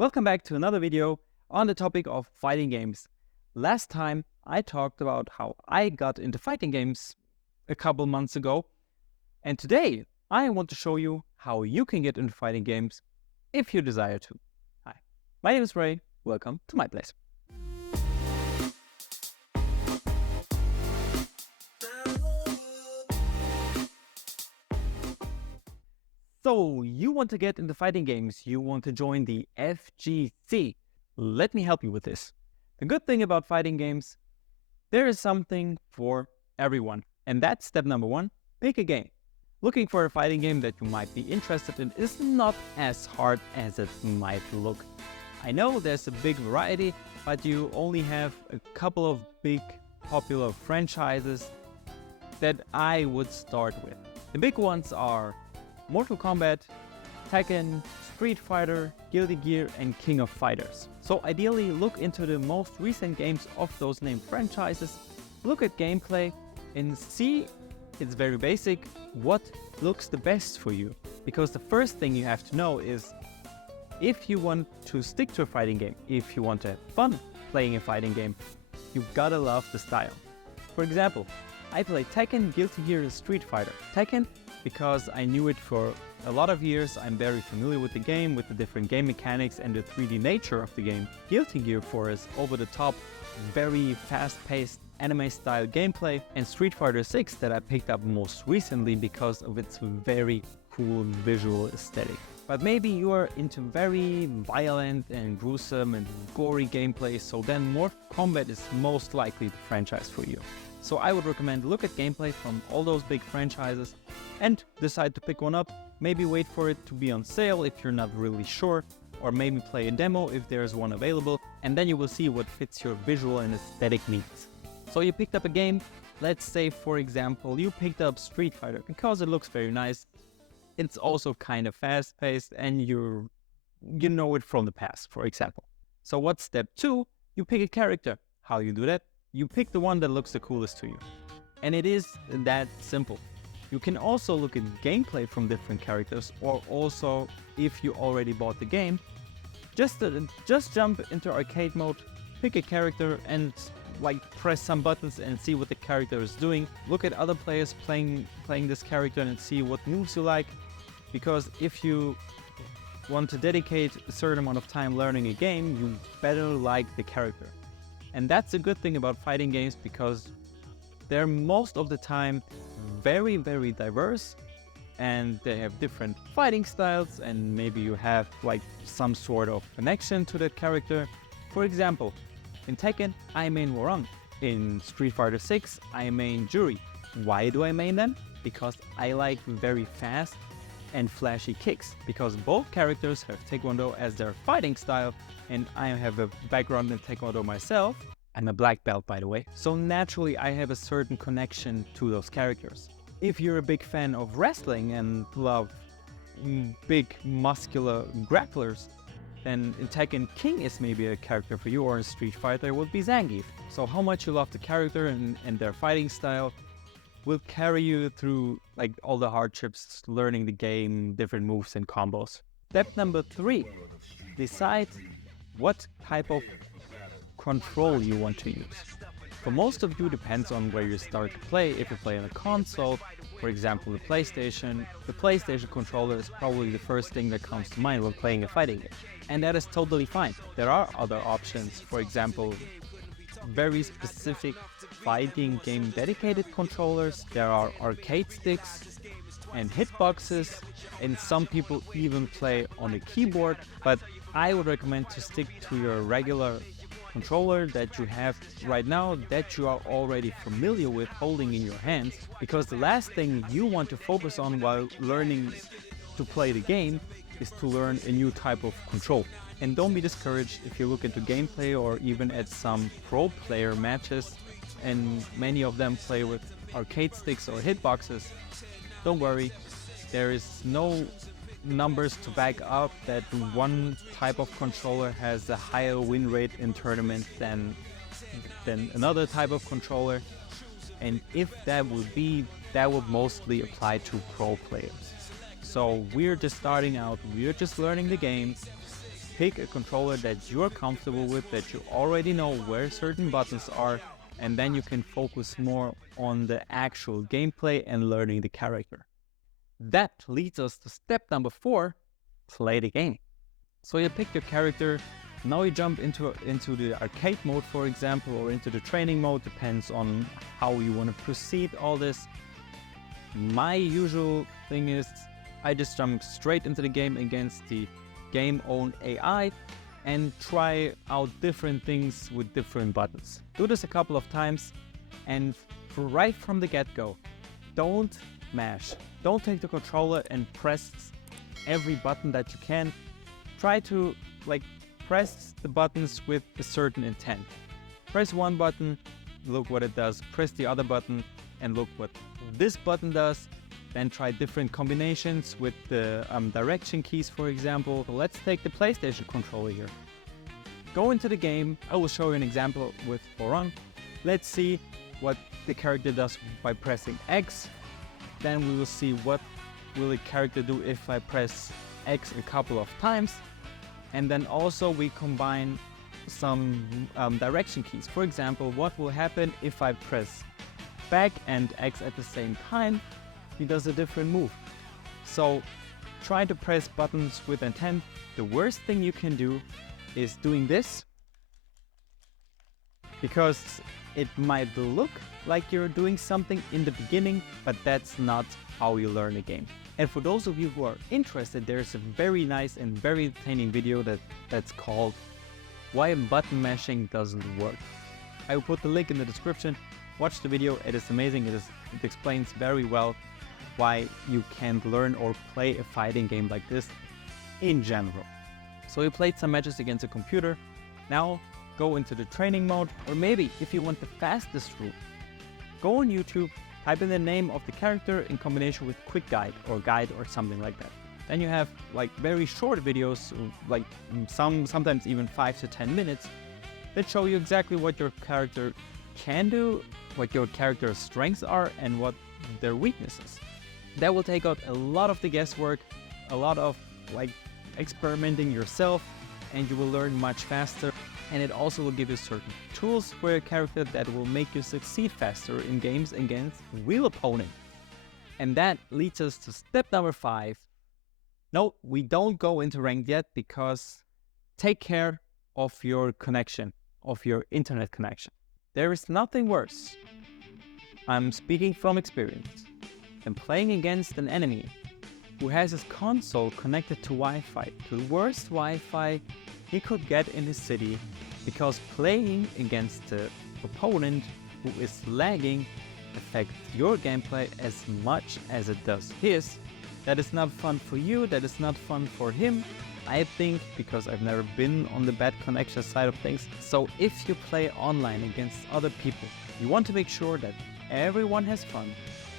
Welcome back to another video on the topic of fighting games. Last time I talked about how I got into fighting games a couple months ago, and today I want to show you how you can get into fighting games if you desire to. Hi, my name is Ray. Welcome to my place. So you want to get into fighting games, you want to join the FGC. Let me help you with this. The good thing about fighting games, there is something for everyone. And that's step number one, pick a game. Looking for a fighting game that you might be interested in is not as hard as it might look. I know there's a big variety, but you only have a couple of big popular franchises that I would start with. The big ones are Mortal Kombat, Tekken, Street Fighter, Guilty Gear, and King of Fighters. So ideally look into the most recent games of those named franchises, look at gameplay and see, it's very basic, what looks the best for you. Because the first thing you have to know is if you want to stick to a fighting game, if you want to have fun playing a fighting game, you gotta love the style. For example, I play Tekken, Guilty Gear, and Street Fighter. Tekken because I knew it for a lot of years. I'm very familiar with the game, with the different game mechanics and the 3D nature of the game. Guilty Gear for its over-the-top, very fast-paced anime-style gameplay, and Street Fighter 6 that I picked up most recently because of its very cool visual aesthetic. But maybe you are into very violent and gruesome and gory gameplay, so then Mortal Kombat is most likely the franchise for you. So I would recommend look at gameplay from all those big franchises and decide to pick one up. Maybe wait for it to be on sale if you're not really sure, or maybe play a demo if there's one available, and then you will see what fits your visual and aesthetic needs. So you picked up a game, let's say for example you picked up Street Fighter because it looks very nice. It's also kind of fast-paced and you know it from the past, for example. So what's step two? You pick a character. How you do that? You pick the one that looks the coolest to you. And it is that simple. You can also look at gameplay from different characters, or also, if you already bought the game, just jump into arcade mode, pick a character and press some buttons and see what the character is doing. Look at other players playing this character and see what moves you like. Because if you want to dedicate a certain amount of time learning a game, you better like the character. And that's a good thing about fighting games because they're most of the time very, very diverse and they have different fighting styles and maybe you have some sort of connection to that character. For example, in Tekken, I main Warang. In Street Fighter 6, I main Juri. Why do I main them? Because I like very fast and flashy kicks, because both characters have Taekwondo as their fighting style and I have a background in Taekwondo myself. I'm a black belt, by the way, so naturally I have a certain connection to those characters. If you're a big fan of wrestling and love big muscular grapplers, then in Tekken, King is maybe a character for you, or in Street Fighter would be Zangief. So how much you love the character and their fighting style will carry you through all the hardships, learning the game, different moves and combos. Step number 3, decide what type of control you want to use. For most of you, depends on where you start to play. If you play on a console, for example the PlayStation controller is probably the first thing that comes to mind when playing a fighting game. And that is totally fine. There are other options, for example, very specific fighting game dedicated controllers. There are arcade sticks and hitboxes, and some people even play on a keyboard, but I would recommend to stick to your regular controller that you have right now, that you are already familiar with holding in your hands, because the last thing you want to focus on while learning to play the game is to learn a new type of control. And don't be discouraged if you look into gameplay or even at some pro player matches and many of them play with arcade sticks or hitboxes. Don't worry, there is no numbers to back up that one type of controller has a higher win rate in tournaments than another type of controller. And if that would mostly apply to pro players. So we're just starting out, we're just learning the game. pick a controller that you're comfortable with, that you already know where certain buttons are, and then you can focus more on the actual gameplay and learning the character. That leads us to step number 4, play the game. So you pick your character, now you jump into the arcade mode, for example, or into the training mode, depends on how you want to proceed all this. My usual thing is I just jump straight into the game against the game-owned AI and try out different things with different buttons. Do this a couple of times, and right from the get-go, don't mash. Don't take the controller and press every button that you can. Try to press the buttons with a certain intent. Press one button, look what it does. Press the other button and look what this button does. Then try different combinations with the direction keys, for example. So let's take the PlayStation controller here. Go into the game. I will show you an example with Boron. Let's see what the character does by pressing X. Then we will see what will the character do if I press X a couple of times. And then also we combine some direction keys. For example, what will happen if I press back and X at the same time? He does a different move. So try to press buttons with intent. The worst thing you can do is doing this, because it might look like you're doing something in the beginning, but that's not how you learn a game. And for those of you who are interested, there's a very nice and very entertaining video that's called Why Button Mashing Doesn't Work. I will put the link in the description. Watch the video, it is amazing. It explains very well why you can't learn or play a fighting game like this in general. So you played some matches against a computer. Now go into the training mode, or maybe if you want the fastest route, go on YouTube, type in the name of the character in combination with quick guide or something like that. Then you have very short videos, sometimes even 5 to 10 minutes, that show you exactly what your character can do, what your character's strengths are, and what their weaknesses. That will take out a lot of the guesswork, a lot of experimenting yourself, and you will learn much faster. And it also will give you certain tools for your character that will make you succeed faster in games against real opponents. And that leads us to step number 5. No, we don't go into ranked yet, because take care of your connection, of your internet connection. There is nothing worse, I'm speaking from experience, than playing against an enemy who has his console connected to Wi-Fi, to the worst Wi-Fi he could get in his city, because playing against the opponent who is lagging affects your gameplay as much as it does his. That is not fun for you, that is not fun for him, I think, because I've never been on the bad connection side of things. So if you play online against other people, you want to make sure that everyone has fun.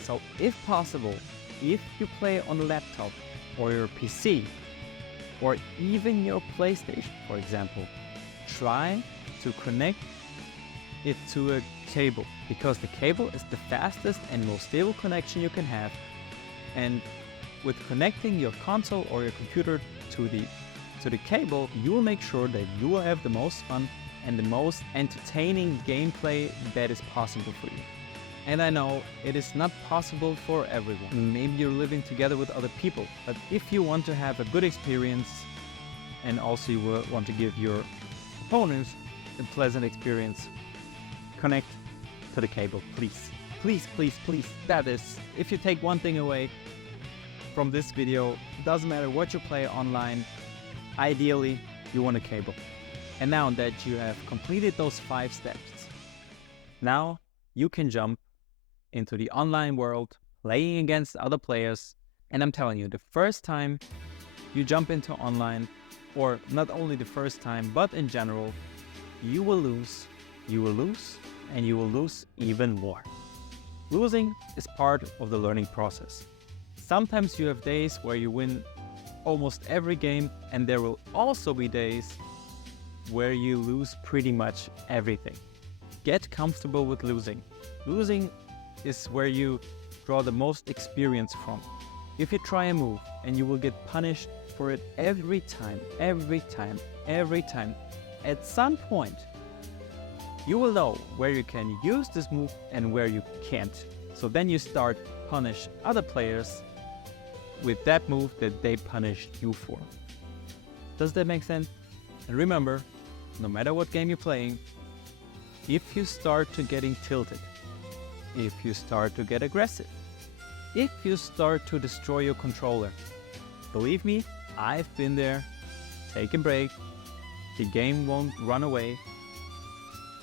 So if possible, if you play on a laptop or your PC, or even your PlayStation, for example, try to connect it to a cable, because the cable is the fastest and most stable connection you can have. And with connecting your console or your computer to the cable, you will make sure that you will have the most fun and the most entertaining gameplay that is possible for you. And I know it is not possible for everyone. Maybe you're living together with other people, but if you want to have a good experience, and also you will want to give your opponents a pleasant experience, connect to the cable, please. Please, please, please. That is, if you take one thing away from this video, doesn't matter what you play online, ideally you want a cable. And now that you have completed those 5 steps, now you can jump into the online world, playing against other players. And I'm telling you, the first time you jump into online, or not only the first time, but in general, you will lose, and you will lose even more. Losing is part of the learning process. Sometimes you have days where you win almost every game, and there will also be days where you lose pretty much everything. Get comfortable with losing. Losing is where you draw the most experience from. If you try a move and you will get punished for it every time. At some point, you will know where you can use this move and where you can't. So then you start punish other players with that move that they punished you for. Does that make sense? And remember, no matter what game you're playing, if you start to getting tilted, if you start to get aggressive, if you start to destroy your controller, believe me, I've been there. Take a break. The game won't run away.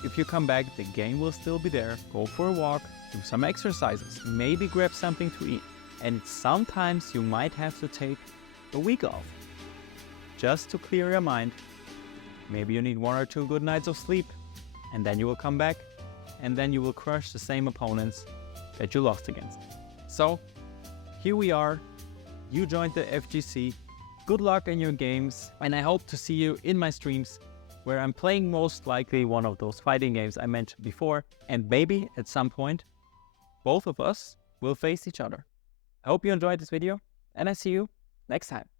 If you come back, the game will still be there. Go for a walk, do some exercises, maybe grab something to eat. And sometimes you might have to take a week off just to clear your mind. Maybe you need 1 or 2 good nights of sleep, and then you will come back, and then you will crush the same opponents that you lost against. So here we are. You joined the FGC. Good luck in your games, and I hope to see you in my streams where I'm playing most likely one of those fighting games I mentioned before, and maybe at some point both of us will face each other. I hope you enjoyed this video, and I see you next time.